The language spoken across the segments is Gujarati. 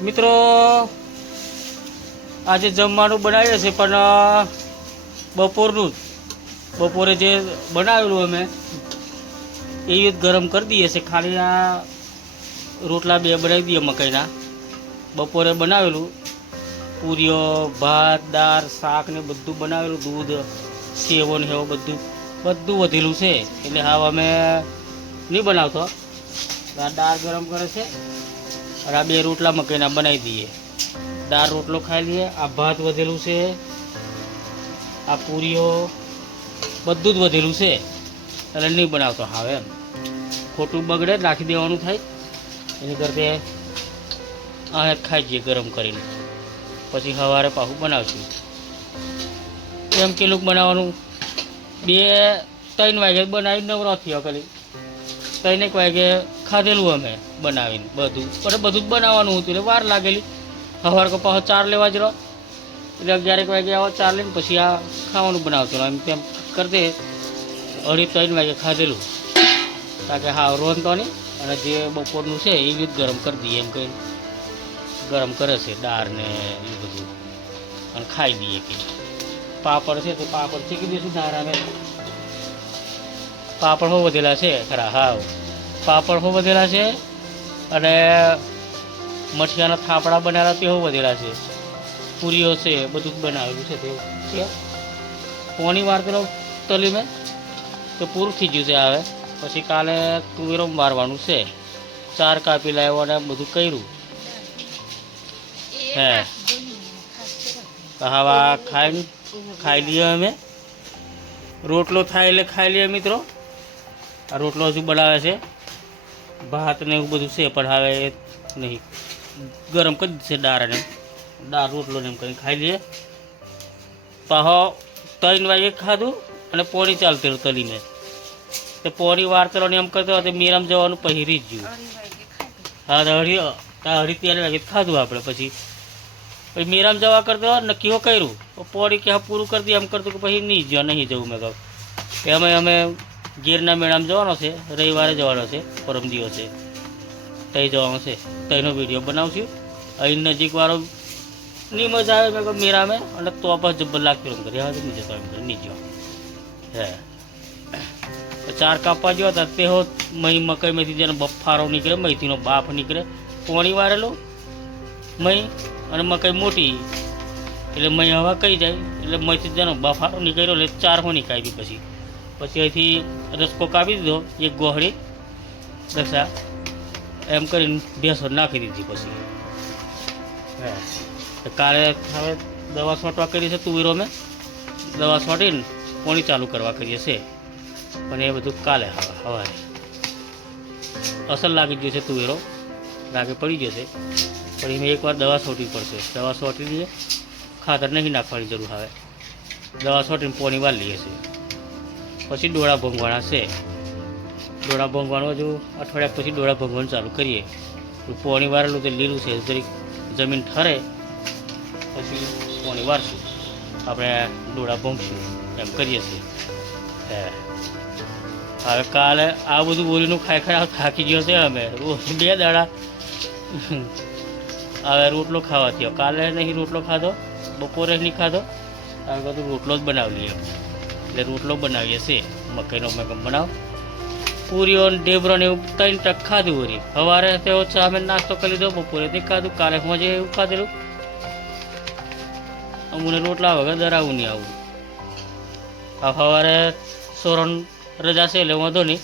મિત્રો આજે જમવાનું બનાવીએ છીએ, પણ બપોરનું જ બપોરે જે બનાવેલું અમે એ જ ગરમ કરી દઈએ છીએ. ખાલી આ રોટલા બે બનાવી દઈએ મકાઈના. બપોરે બનાવેલું પૂરીઓ, ભાત, દાળ, શાક ને બધું બનાવેલું, દૂધ, સેવો ને એવું બધું વધેલું છે. એટલે હવે અમે નહીં બનાવતો. આ દાળ ગરમ કરે છે અને આ બે રોટલા મકાઈના બનાવી દઈએ. દાળ રોટલો ખાઈ લઈએ. આ ભાત વધેલું છે, આ પૂરીઓ બધું જ વધેલું છે એટલે નહીં બનાવતો. હવે એમ ખોટું બગડે નાખી દેવાનું થાય, એની કરતે આ ખાઈ જઈએ ગરમ કરીને. પછી સવારે પાછું બનાવશું. એમ કેટલું બનાવવાનું, 2-3 વાગે બનાવીને નવરો થયો. ખાલી 3 વાગે ખાધેલું અમે બનાવીને બધું, પણ બધું જ બનાવવાનું હતું એટલે વાર લાગેલી. સવાર કો પાછો 4 લેવા જ રહો એટલે 11 વાગે આવો 4 લઈને પછી આ ખાવાનું બનાવતું. એમ તેમ કરતે 2:30-3 વાગે ખાધેલું. કારણ કે હા રોનતો નહીં, અને જે બપોરનું છે એ જ ગરમ કરી દઈએ. એમ કંઈ ગરમ કરે છે દાળ ને એ બધું, અને ખાઈ દઈએ. કે પાપડ છે તો પાપડ શીખી દઈશું. દાળ પાપડ હો વધેલા છે ખરા. હા, પાપડ હો વધેલા છે, અને મઠિયાના થાપડા બનાવેલા તે હો વધેલા છે. પૂરીઓ છે, બધું જ બનાવેલું છે. તે પોણી વાર પેલો તલી મેં તો પૂરું થઈ ગયું છે. હવે પછી કાલે તુવેરો મારવાનું છે. 4 કાપી લાવ્યો અને બધું કર્યું. હે તો હવે ખાઈ લઈએ અમે. રોટલો થાય એટલે ખાઈ લઈએ મિત્રો. આ રોટલો હજુ બનાવે છે. ભાત ને એવું બધું છે, પણ હવે નહીં, ગરમ કરી દીધું છે દાળ રોટલો ને એમ કરીને ખાઈ લઈએ. પાહો 3 વાગે ખાધું અને પોણી ચાલતું તલી મેં. તે પોણી વાર તરવાની એમ કરતો હતો મેરામ જવાનું પછી રીત ગયું. હા, 3 વાગે ખાધું આપણે. પછી મેરામ જવા કરતો નક્કી કર્યું પોણી કે પૂરું કરી દઈએ એમ કરતું કે પછી નહીં જવું. મેં કહું એમાં અમે ગીરના મેળામાં જવાનો છે, રવિવારે જવાનો છે, પરમ દિવસે તઈ જવાનું છે. તઈનો વિડીયો બનાવશું. અહીં નજીકવાળો નહીં મજા આવે મેં કહું મેળામાં, અને તો પણ જબ્બર લાગતું એમ કરી હવે નહીં જતો એમ કરી નહીં જો. હે 4 કાપવા ગયો હતા તે મકાઈમાંથી જેનો બફારો નીકળે, મહીથીનો બાફ નીકળે, પોણી વારેલો મહી અને મકાઈ મોટી એટલે મહી હવા કઈ જાય એટલે મહીથી જેનો બફારો નીકળ્યો એટલે 4 હોની કાપી. પછી અહીંથી રસકો કાપી દીધો, એક ગોહળી દક્ષા એમ કરીને ભેંસો નાખી દીધી. પછી કાલે હવે દવા છોંટવા કરી છે. તુવેરો મેં દવા છોંટીને પોણી ચાલુ કરવા કરીએ છે, પણ એ બધું કાલે સવારે અસર લાગી ગયું છે. તુવેરો લાગે પડી જશે, પણ એમાં એકવાર દવા છોટવી પડશે. દવા છોટી દઈએ, ખાતર નહીં નાખવાની જરૂર. હવે દવા છોટીને પોણી વાર લઈએ છીએ. પછી ડોળા ભોંગવાના છે. ડોળા ભોંગવાનું હજુ અઠવાડિયા પછી ડોળા ભોંગવાનું ચાલુ કરીએ. પોણી વારેલું તે લીલું છે, જરીક જમીન ઠરે પછી પોણી વારશું, આપણે ડોળા ભોંગશું એમ કરીએ છીએ. હવે કાલે આ બધું બોલીનું ખાઈ થાકી ગયો છે અમે. 2 દાડા હવે રોટલો ખાવા થયો. કાલે નહીં રોટલો ખાધો, બપોરે નહીં ખાધો. હવે બધું રોટલો જ બનાવી લઈએ. એટલે રોટલો બનાવીએ છીએ મકાઈનો. મેં બનાવ પૂરીઓ ને ઢેબરો ને એવું 3 ટક ખાધું. વળી સવારે તેઓ ચા મેં નાસ્તો કરી લીધો, બપોરે તે ખાધું, કાલે હોજે એવું ખાધેલું. અમને રોટલા વગર દરાવું નહીં આવું. આ સવારે સોરણ રજા છે એટલે વાંધો નહીં,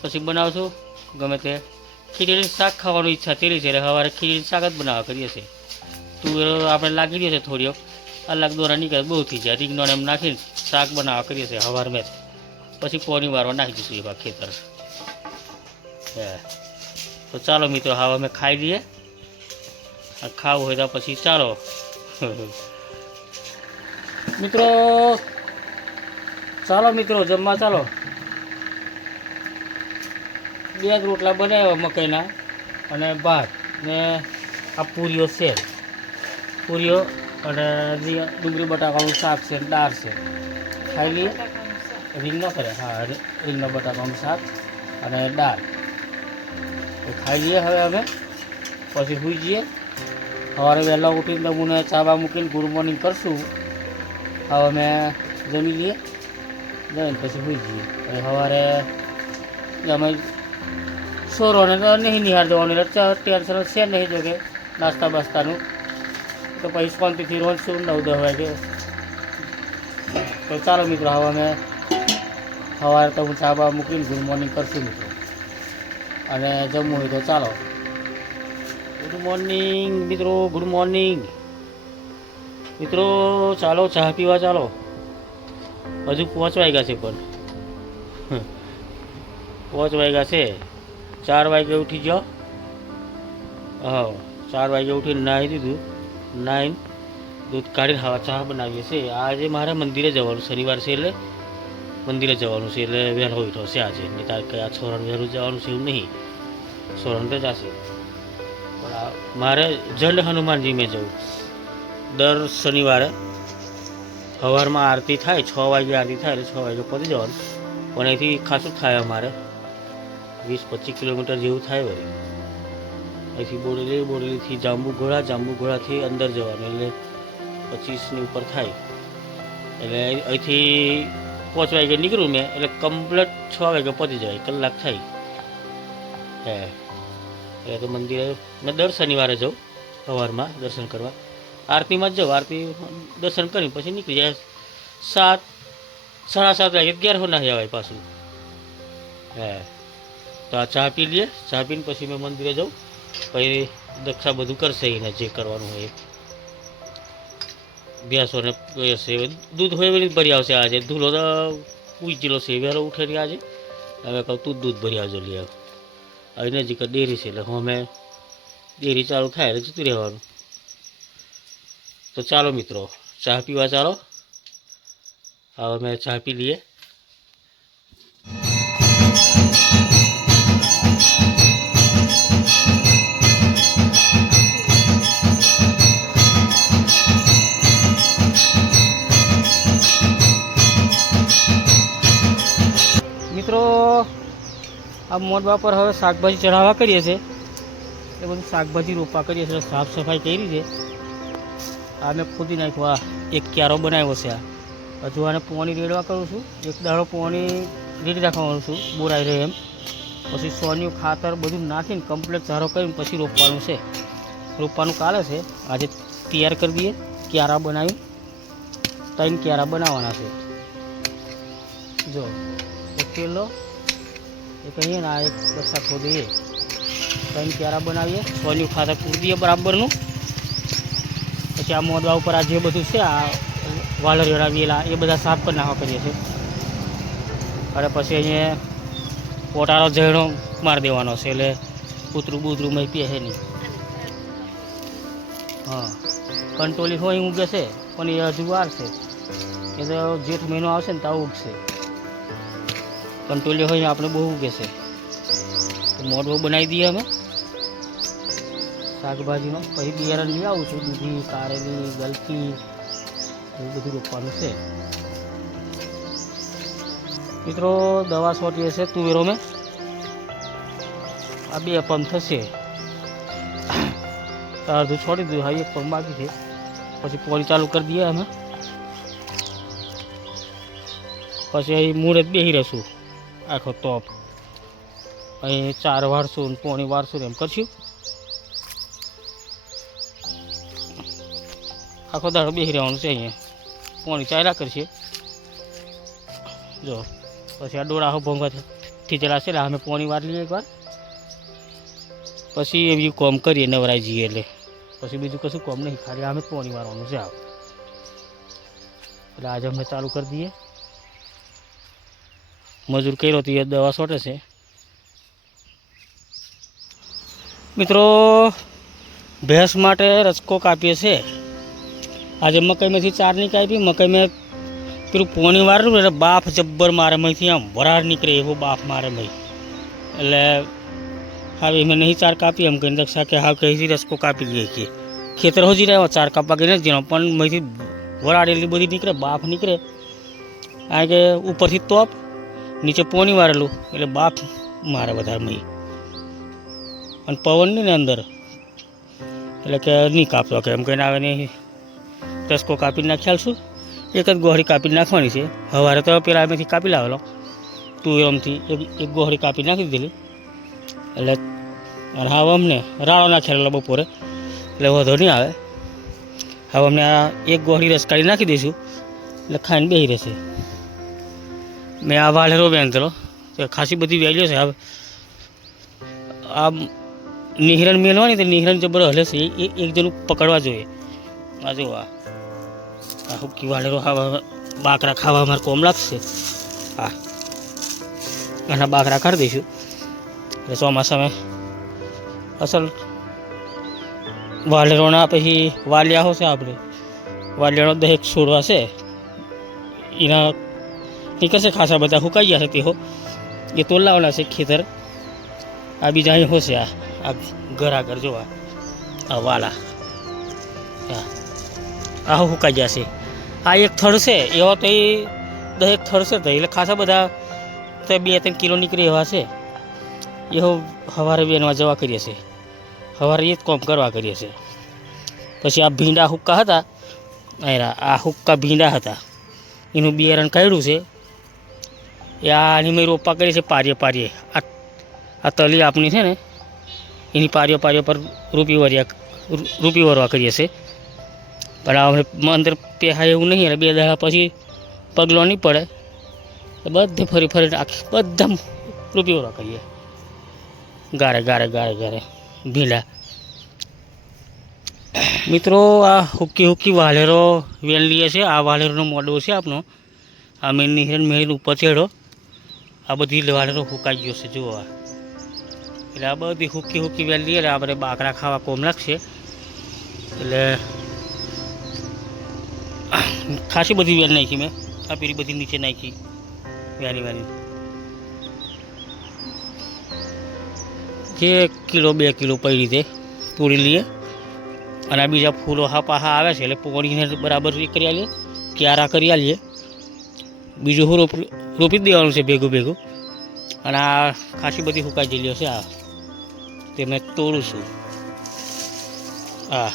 પછી બનાવશું ગમે તે. ખીચડી શાક ખાવાની ઈચ્છા તેલી છે એટલે સવારે ખીચડી શાક જ બનાવવા કરીએ છીએ. તુવેરો આપણે લાગી દઈએ છીએ થોડીઓ, અલગ દોરા નીકળે બહુ થઈ જાય. રીંગણોને એમ નાખીને શાક બનાવવા કરીએ છીએ સવાર મેં. પછી પોણી વારવા નાખી દઈશું એવા ખેતર. તો ચાલો મિત્રો, હવે અમે ખાઈ લઈએ. ખાવું હોય તો પછી ચાલો મિત્રો, જમવા ચાલો. 2 રોટલા બનાવ્યા મકાઈના અને ભાત ને આ પૂરીઓ છે. પૂરીઓ અને ડુંગળી બટાકાનું શાક છે, દાળ છે. ખાઈ લઈએ. રીંગણો કરે, હા, રીંગણા બટાકાનું શાક અને દાળ. તો ખાઈ લઈએ હવે અમે. પછી સુઈ જઈએ. સવારે વહેલા ઉઠીને તમને ચા બા મૂકીને ગુડ મોર્નિંગ કરશું. હવે અમે જમી લઈએ, જમીને પછી સુઈ જઈએ. પછી સવારે અમે સોરોને તો નહીં નિહાળ દેવાનું, એટલે ટેન્શન છે નહીં. જો કે નાસ્તા બાસ્તાનું તો પછી શાંતિથી રોજ શું 9-10 વાગે. તો ચાલો મિત્રો, હવે અમે સવારે તો હું ચા બા મૂકીને ગુડ મોર્નિંગ કરશું મિત્રો. અને જમવું હોય તો ચાલો. ગુડ મોર્નિંગ મિત્રો, ગુડ મોર્નિંગ મિત્રો. ચાલો ચા પીવા ચાલો. હજુ 5 વાગ્યા છે, પણ 5 વાગ્યા છે. 4 વાગે ઉઠી જાઓ. હા, 4 વાગે ઉઠીને નાહી દીધું. નાહીને દૂધ કાઢીને હવા ચા બનાવીએ છીએ. આજે મારે મંદિરે જવાનું, શનિવાર છે એટલે મંદિરે જવાનું છે, એટલે વહેલો ઉઠ્યો છે આજે. નહીં તારે કે આ છોરાને વહેલું જવાનું છે એવું નહીં, છોરાને તો જશે. પણ મારે જંડ હનુમાનજી મેં જવું દર શનિવારે. સવારમાં આરતી થાય, 6 વાગે આરતી થાય, એટલે 6 વાગે પહોંચી જવાનું. પણ અહીંથી ખાસું થાય, અમારે 20-25 કિલોમીટર જેવું થાય. વળી અહીંથી બોડેલીથી જાંબુઘોડાથી અંદર જવાનું, એટલે 25ની ઉપર થાય. એટલે અહીંથી 5 વાગે નીકળું મેં, એટલે કમ્પ્લેટ 6 વાગે પહોંચી જાય, કલાક થાય. એટલે તો મંદિરે મેં દર શનિવારે જાઉં સવારમાં દર્શન કરવા. આરતીમાં જ જાઉં, આરતી દર્શન કરીને પછી નીકળી જાય. 7-7:30 વાગે ઘેર ના જવાય પાછું. તો આ ચા પી લઈએ. ચા પીને પછી મેં મંદિરે જાઉં. પછી દક્ષા બધું કરશે એને જે કરવાનું હોય. ભેંસોને દૂધ હોય એવી ભરી આવશે. આજે ધૂલો તો ઉજેલો છે, વહેલો ઉઠે નહીં આજે. હવે કહું તું દૂધ ભરી આવજો લઈ આવ. હવે નજીક ડેરી છે, એટલે અમે ડેરી ચાલુ થાય એટલે જતું રહેવાનું. તો ચાલો મિત્રો, ચા પીવા ચાલો. હવે અમે ચા પી લઈએ. મિત્રો, આ મોડબા પર હવે શાકભાજી ચઢાવવા કરીએ છીએ. એ બધું શાકભાજી રોપવા કરીએ છીએ, સાફ સફાઈ કરી છે. આ મેં ખોદી નાખ્યું. આ એક ક્યારો બનાવ્યો છે. આ હજુ આને પોણી રેડવા કરું છું. એક દાડો પોણી રેડી રાખવાનું છું, બોરાઈ રહે એમ. પછી સોનિયું ખાતર બધું નાખીને કમ્પ્લીટ ચારો કરીને પછી રોપવાનું છે. રોપવાનું કાલે છે. આજે તૈયાર કરી દઈએ. ક્યારા બનાવી 3 ક્યારા બનાવવાના છે. જો એક પેલો, એક અહીંયા ના એક દક્ષા ખોદીએ. 3 ક્યારા બનાવીએ. સોનિયું ખાતર પૂરી દઈએ બરાબરનું. પછી આ મોદવા ઉપર આ જે બધું છે, આ વાલરિયા વેલા એ બધા સાફ કરી નાખવા કરીએ છીએ. અને પછી અહીંયા પોટારો ઝેડો મારી દેવાનો છે, એટલે કૂતરું બૂતરું મય પીએ નહીં. હા, કંટોલી હોય ઉગે છે, પણ એ હજુ વાર છે. એ તો જેઠ મહિનો આવશે ને તો ઉગશે. કંટોલી હોય આપણે બહુ ઉગે છે. તો મોડવો બનાવી દઈએ અમે શાકભાજીનો. પછી બિયારણ લઈ આવું છું, દૂધી, કારેલી, ગલકી એવું બધું રોપવાનું છે. મિત્રો, દવા છોટીએ છે તુવેરો મેં. આ 2 પંપ થશે. અડધું છોડી દીધું, હા 1 પંપ બાકી છે. પછી પોણી ચાલુ કરી દઈએ અમે. પછી અહીં મૂળે બેસી રહેશું આખો ટોપ. અહીં 4 વાળશું, પોણી વાળશું, એમ કરશું. આખો દાડો બેસી રહેવાનું છે. અહીંયા પોણી ચાલ્યા કરશે. જો પછી આ ડોળા ભોંગા થીજેલા છે, એટલે અમે પોણી વાર લઈએ એકવાર. પછી એ બીજું કોમ કરીએ નવરાઈ જઈએ. એટલે પછી બીજું કશું કોમ નહીં, ખાલી અમે પોણી વારવાનું છે. એટલે આજે અમે ચાલુ કરી દઈએ. મજૂર કર્યો તો એ દવા છોટે છે. મિત્રો, ભેંસ માટે રસકો કાપીએ છે. આજે મકાઈમાંથી 4 ની કાપી. મકાઈ મેં પેલું પોણી વાળું એટલે બાફ જબ્બર મારે. મહીથી આમ વરાળ નીકળે એવો બાફ મારે મહી. એટલે હવે મેં નહીં 4 કાપી એમ કહીને દક્ષા કે હા કહીથી રસકો કાપી લઈએ કે ખેતર હોજી રહ્યો 4 કાપવા કે નથી જેનો. પણ મહીથી વરાળ એટલી બધી નીકળે, બાફ નીકળે. કારણ કે ઉપરથી તોપ, નીચે પોણી વારેલું, એટલે બાફ મારે વધારે મહી. અને પવન નહીં ને અંદર, એટલે કે નહીં કાપતો કે એમ કહીને આવે ને ટસકો કાપી નાખ્યા છું. એક જ ગોહળી કાપી નાખવાની છે. સવારે તો પેલા એમાંથી કાપી લાવેલો તુવેરમથી એક ગોહળી કાપી નાખી દીધેલી. એટલે અને હવે અમને રાળો નાખેલો બપોરે એટલે વધો નહીં આવે. હવે અમને આ એક ગોહળી રસ કાઢી નાખી દઈશું એટલે ખાઈને બેસી રહેશે. મેં આ વાલેરો વેંધેલો ખાસી બધી વેલ્યો છે. હવે આ નિહરણ મેળવાની તો નિહરણ જબર હલે છે. એક જણું પકડવા જોઈએ. આ જો આ હુક્કી વાલેરો બાકરા ખાવા અમારે કોમ લાગશે. હા આના બાકરા કરી દઈશું એટલે ચોમાસામાં અસલ વાલેરોના પછી વાલિયા હશે. આપણે વાલિયાનો દહેક છોડવા છે એના નીકળશે ખાસા બધા હુકાઈ ગયા છે. તેઓ એ તો લાવવાના છે ખેતર. આ બીજા અહીં હોશે. આ ઘર આગળ જોવા આ વાલા આ હુકાઈ ગયા છે. આ એક થડ છે એવો તો એ દહેક થડ છે તો એટલે ખાસા બધા તો 2-3 કિલો નીકળે એવા છે. એવો સવારે બેનવા જવા કરીએ છીએ. સવારે એ જ કોમ કરવા કરીએ છીએ. પછી આ ભીંડા હુક્કા હતા. આ હુક્કા ભીંડા હતા એનું બિયારણ કાઢ્યું છે. એ આની મેં રોપા કરી છે પારીએ. આ તલી આપણી છે ને એની પારીઓ પર રૂપી વરવા કરીએ છીએ. પણ આ અંદર પહેરાય એવું નહીં. એટલે 2 દાડા પછી પગલો નહીં પડે. બધે ફરીને આખી બધા રૂપી વરવા કરીએ. ગારે ભીંડા. મિત્રો આ હુક્કી વાલેરો વેલ લઈએ છે. આ વાલેરોનો મોડો છે આપણો. આ મેં નિહરણ ઉપર ચડ્યો. આ બધી વાલેરો હુકાઈ ગયો છે જુઓ. એટલે આ બધી હુક્કી વેલ લઈએ એટલે આપણે બાકરા ખાવા કોમ લાગશે. એટલે ખાસી બધી વેલ નાખી મેં. આ પેલી બધી નીચે નાખી વારી જે 1 કિલો 2 કિલો પડી રીતે તોડી લઈએ. અને આ બીજા ફૂલો પાહા આવે છે એટલે પોણીને બરાબર કરી આલીએ, ક્યારા કરી આલીએ. બીજું હું રોપી જ દેવાનું છે ભેગું. અને આ ખાસી બધી સુકાઈ ગયેલી છે. આ તે મેં તોડું છું. હા